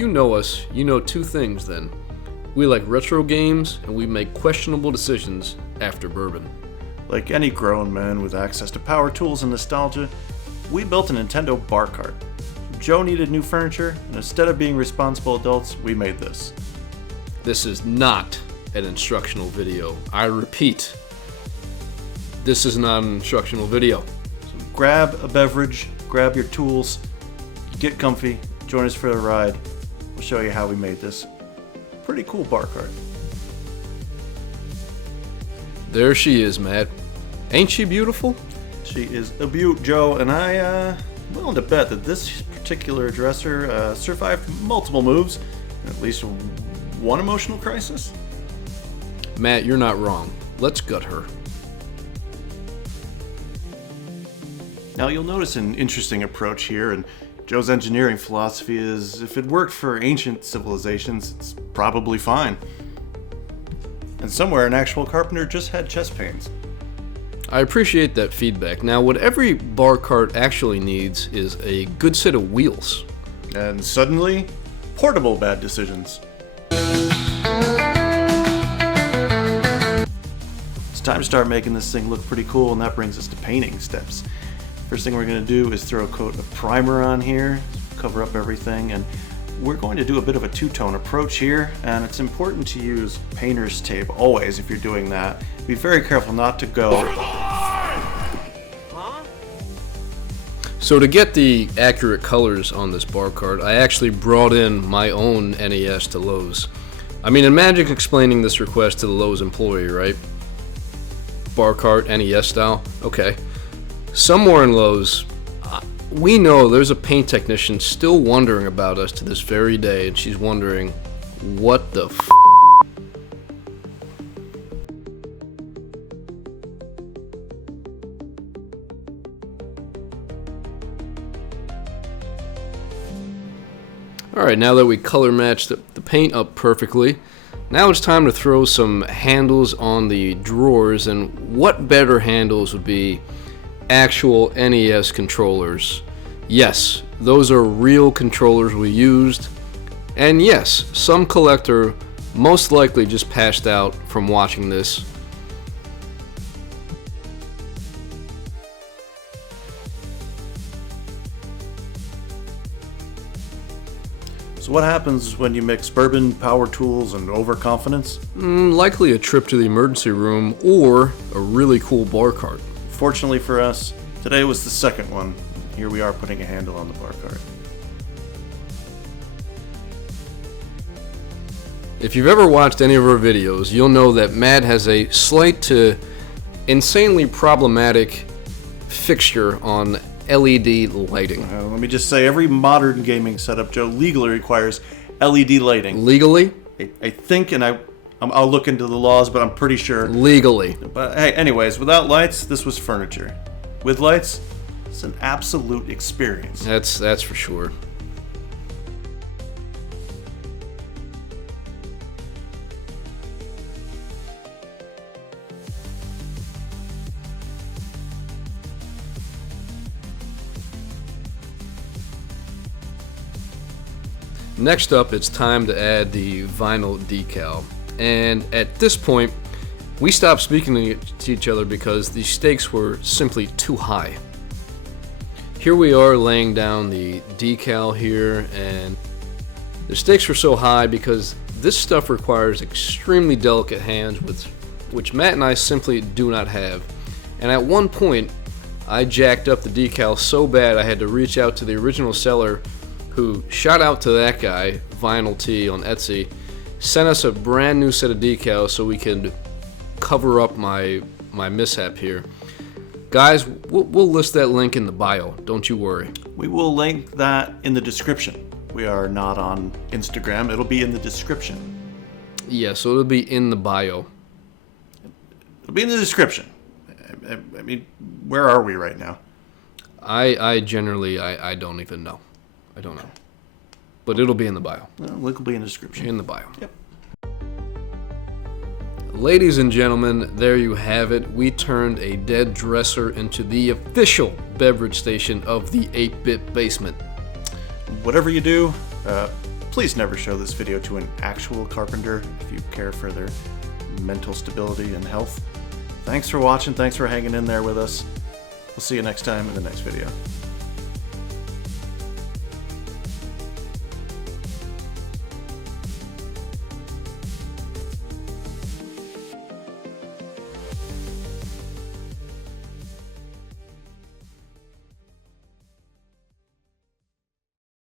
you know us, you know two things then. We like retro games, and we make questionable decisions after bourbon. Like any grown man with access to power tools and nostalgia, we built a Nintendo Bar Cart. Joe needed new furniture, and instead of being responsible adults, we made this. This is not an instructional video. I repeat, this is not an instructional video. So grab a beverage, grab your tools, get comfy, join us for the ride. We'll show you how we made this pretty cool bar cart. There she is, Matt. Ain't she beautiful? She is a beaut, Joe, and I'm willing to bet that this particular dresser survived multiple moves, and at least one emotional crisis. Matt, you're not wrong. Let's gut her. Now you'll notice an interesting approach here, and Joe's engineering philosophy is if it worked for ancient civilizations, it's probably fine. And somewhere an actual carpenter just had chest pains. I appreciate that feedback. Now, what every bar cart actually needs is a good set of wheels. And suddenly, portable bad decisions. It's time to start making this thing look pretty cool, and that brings us to painting steps. First thing we're going to do is throw a coat of primer on here, cover up everything, and we're going to do a bit of a two-tone approach here, and it's important to use painter's tape always if you're doing that. Be very careful not to go. So to get the accurate colors on this bar cart, I actually brought in my own NES to Lowe's. I mean, imagine explaining this request to the Lowe's employee, right? Bar cart, NES style? Okay. Somewhere in Lowe's, we know there's a paint technician still wondering about us to this very day, and she's wondering, what the f***? Alright, now that we color matched the paint up perfectly, now it's time to throw some handles on the drawers, and what better handles would be actual NES controllers. Yes, those are real controllers we used, and yes, some collector most likely just passed out from watching this. So what happens when you mix bourbon, power tools, and overconfidence? Likely a trip to the emergency room or a really cool bar cart. Fortunately for us, today was the second one. Here we are putting a handle on the bar cart. If you've ever watched any of our videos, you'll know that Matt has a slight to insanely problematic fixture on LED lighting. Let me just say, every modern gaming setup, Joe, legally requires LED lighting. Legally? I think, and I'll look into the laws, but I'm pretty sure. Legally. But hey, anyways, without lights, this was furniture. With lights, it's an absolute experience. That's for sure. Next up, it's time to add the vinyl decal. And at this point, we stopped speaking to each other because the stakes were simply too high. Here we are laying down the decal here, and the stakes were so high because this stuff requires extremely delicate hands, which Matt and I simply do not have. And at one point, I jacked up the decal so bad I had to reach out to the original seller, who, shout out to that guy, Vinyl T on Etsy, sent us a brand new set of decals so we could cover up my mishap here. Guys, we'll list that link in the bio, don't you worry. We will link that in the description. We are not on Instagram, it'll be in the description. Yeah, so it'll be in the bio. It'll be in the description. I mean, where are we right now? I generally don't even know. I don't know. But it'll be in the bio. Well, link will be in the description. In the bio. Yep. Ladies and gentlemen, there you have it. We turned a dead dresser into the official beverage station of the 8-Bit Basement. Whatever you do, please never show this video to an actual carpenter if you care for their mental stability and health. Thanks for watching, thanks for hanging in there with us. We'll see you next time in the next video.